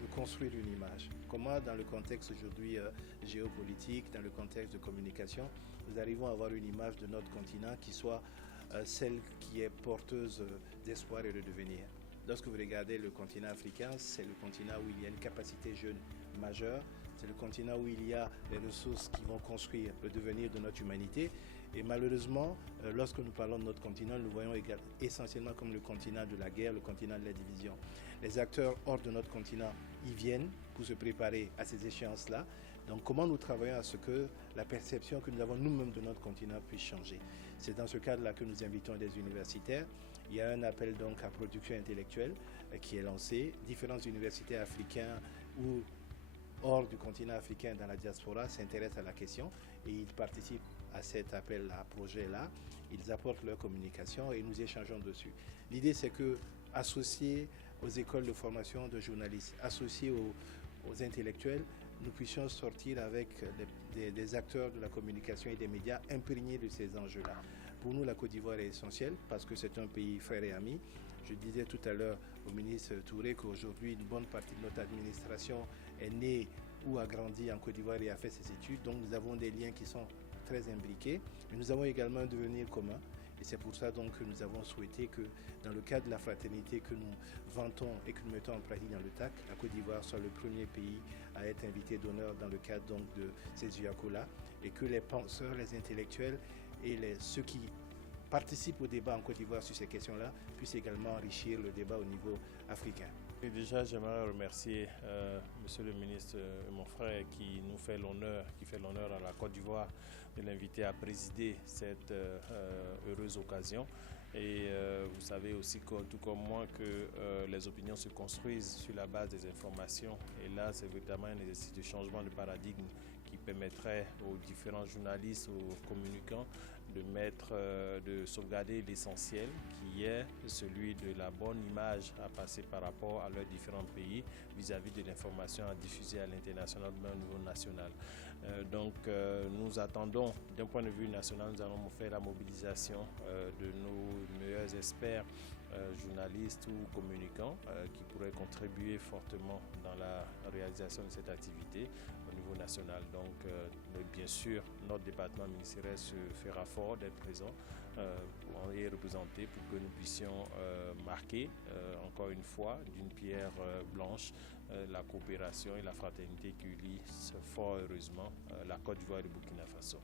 de construire une image. Comment, dans le contexte aujourd'hui géopolitique, dans le contexte de communication, nous arrivons à avoir une image de notre continent qui soit celle qui est porteuse d'espoir et de devenir. Lorsque vous regardez le continent africain, c'est le continent où il y a une capacité jeune majeure, c'est le continent où il y a les ressources qui vont construire le devenir de notre humanité. Et malheureusement, lorsque nous parlons de notre continent, nous le voyons essentiellement comme le continent de la guerre, le continent de la division. Les acteurs hors de notre continent y viennent pour se préparer à ces échéances-là. Donc comment nous travaillons à ce que la perception que nous avons nous-mêmes de notre continent puisse changer. C'est dans ce cadre-là que nous invitons des universitaires. Il y a un appel donc à production intellectuelle qui est lancé. Différents universitaires africains ou hors du continent africain dans la diaspora s'intéressent à la question et ils participent à cet appel à projet-là. Ils apportent leur communication et nous échangeons dessus. L'idée, c'est que, associés aux écoles de formation de journalistes, associés aux intellectuels, nous puissions sortir avec des acteurs de la communication et des médias imprégnés de ces enjeux-là. Pour nous, la Côte d'Ivoire est essentielle parce que c'est un pays frère et ami. Je disais tout à l'heure au ministre Touré qu'aujourd'hui, une bonne partie de notre administration est née ou a grandi en Côte d'Ivoire et a fait ses études. Donc nous avons des liens qui sont très imbriqués. Mais nous avons également un devenir commun. Et c'est pour ça donc que nous avons souhaité que dans le cadre de la fraternité que nous vantons et que nous mettons en pratique dans le TAC, la Côte d'Ivoire soit le premier pays à être invité d'honneur dans le cadre donc de ces UACO-là et que les penseurs, les intellectuels et ceux qui participent au débat en Côte d'Ivoire sur ces questions-là puissent également enrichir le débat au niveau africain. Et déjà, j'aimerais remercier Monsieur le ministre, mon frère, qui nous fait l'honneur, à la Côte d'Ivoire de l'inviter à présider cette heureuse occasion. Et vous savez aussi, tout comme moi, que les opinions se construisent sur la base des informations. Et là, c'est véritablement un exercice de changement de paradigme qui permettrait aux différents journalistes, aux communicants, de sauvegarder l'essentiel, qui est celui de la bonne image à passer par rapport à leurs différents pays vis-à-vis de l'information à diffuser à l'international, mais au niveau national. Nous attendons, d'un point de vue national, nous allons faire la mobilisation de nos meilleurs experts, journalistes ou communicants qui pourraient contribuer fortement dans la réalisation de cette activité au niveau national. Donc, bien sûr, notre département ministériel se fera fort d'être présent et représenté pour que nous puissions marquer, encore une fois, d'une pierre blanche, la coopération et la fraternité qui unissent fort heureusement la Côte d'Ivoire et le Burkina Faso.